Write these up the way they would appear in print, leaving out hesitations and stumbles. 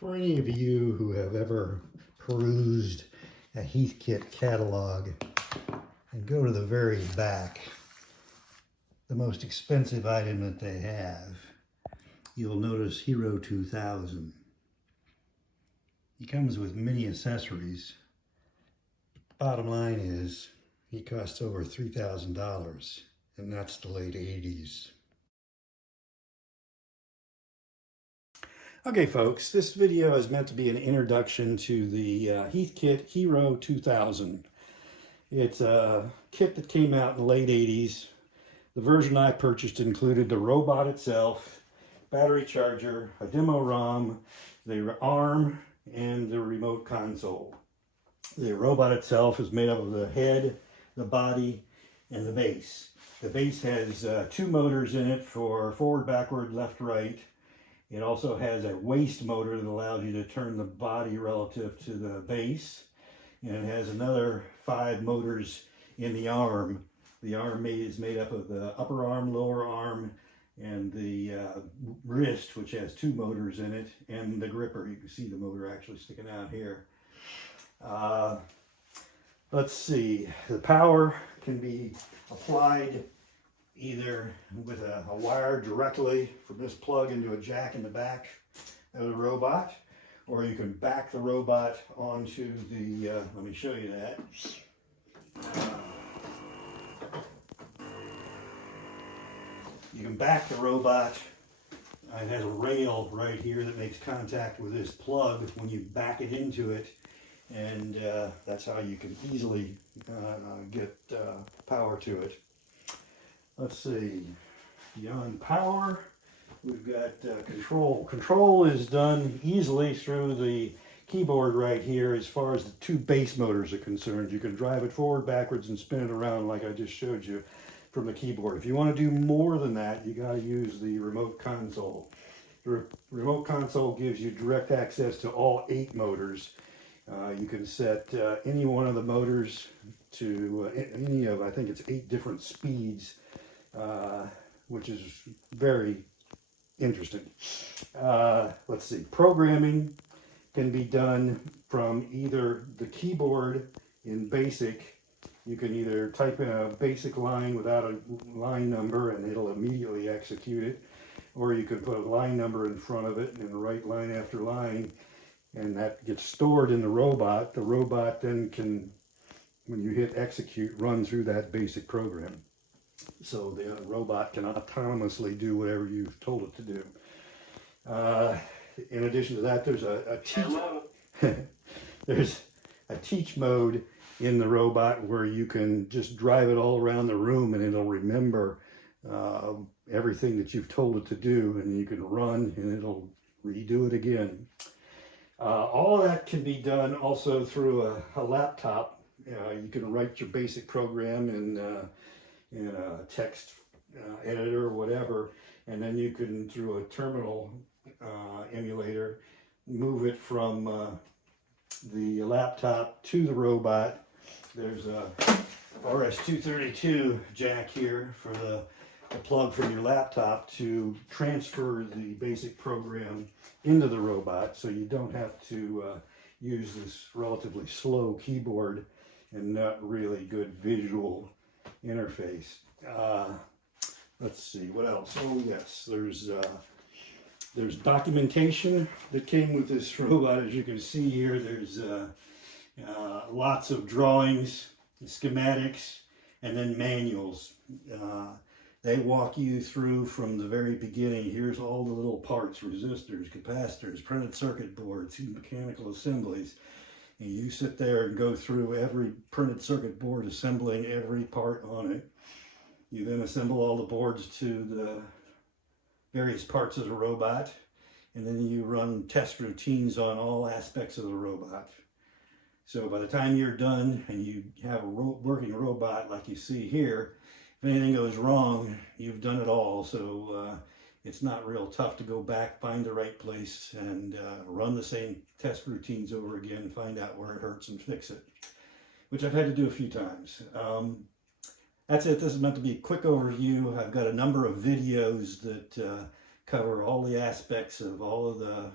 For any of you who have ever perused a HEATHKIT catalog and go to the very back, the most expensive item that they have, you'll notice Hero 2000. He comes with many accessories. Bottom line is, he costs over $3,000, and that's the late 80s. Okay folks, this video is meant to be an introduction to the HEATHKIT Hero 2000. It's a kit that came out in the late 80s. The version I purchased included the robot itself, battery charger, a demo ROM, the ARM, and the remote console. The robot itself is made up of the head, the body, and the base. The base has two motors in it for forward, backward, left, right. It also has a waist motor that allows you to turn the body relative to the base. And it has another 5 motors in the arm. The arm is made up of the upper arm, lower arm, and the wrist, which has 2 motors in it, and the gripper. You can see the motor actually sticking out here. Let's see, the power can be applied either with a wire directly from this plug into a jack in the back of the robot, or you can back the robot onto the, let me show you that. You can back the robot. It has a rail right here that makes contact with this plug when you back it into it, and that's how you can easily get power to it. Let's see, beyond power, we've got control. Control is done easily through the keyboard right here as far as the 2 base motors are concerned. You can drive it forward, backwards, and spin it around like I just showed you from the keyboard. If you want to do more than that, you got to use the remote console. The remote console gives you direct access to all 8 motors. You can set any one of the motors to any of, I think it's 8 different speeds, which is very interesting. Let's see, programming can be done from either the keyboard in BASIC. You can either type in a basic line without a line number and it'll immediately execute it, or you can put a line number in front of it and write line after line, and that gets stored in the robot. The robot then can, when you hit execute, run through that basic program. So the robot can autonomously do whatever you've told it to do. In addition to that, there's there's a teach mode in the robot where you can just drive it all around the room and it'll remember everything that you've told it to do, and you can run and it'll redo it again. All of that can be done also through a laptop. You can write your basic program in a text editor or whatever, and then you can, through a terminal emulator, move it from the laptop to the robot. There's a RS-232 jack here for the plug from your laptop to transfer the basic program into the robot, so you don't have to use this relatively slow keyboard and not really good visual interface. Let's see, what else? Oh yes, there's documentation that came with this robot. As you can see here, there's lots of drawings, schematics, and then manuals. They walk you through from the very beginning. Here's all the little parts: resistors, capacitors, printed circuit boards, mechanical assemblies. And you sit there and go through every printed circuit board, assembling every part on it. You then assemble all the boards to the various parts of the robot, and then you run test routines on all aspects of the robot. So by the time you're done and you have a working robot like you see here, if anything goes wrong, you've done it all. So it's not real tough to go back, find the right place, and run the same test routines over again, find out where it hurts and fix it, which I've had to do a few times. That's it. This is meant to be a quick overview. I've got a number of videos that cover all the aspects of all of the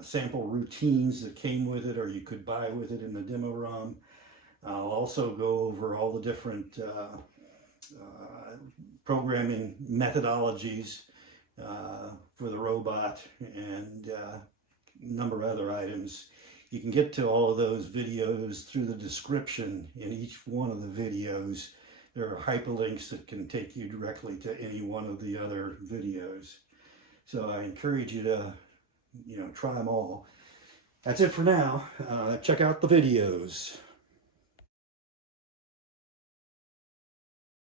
sample routines that came with it or you could buy with it in the demo ROM. I'll also go over all the different programming methodologies for the robot and a number of other items. You can get to all of those videos through the description in each one of the videos. There are hyperlinks that can take you directly to any one of the other videos. So I encourage you to, try them all. That's it for now. Check out the videos.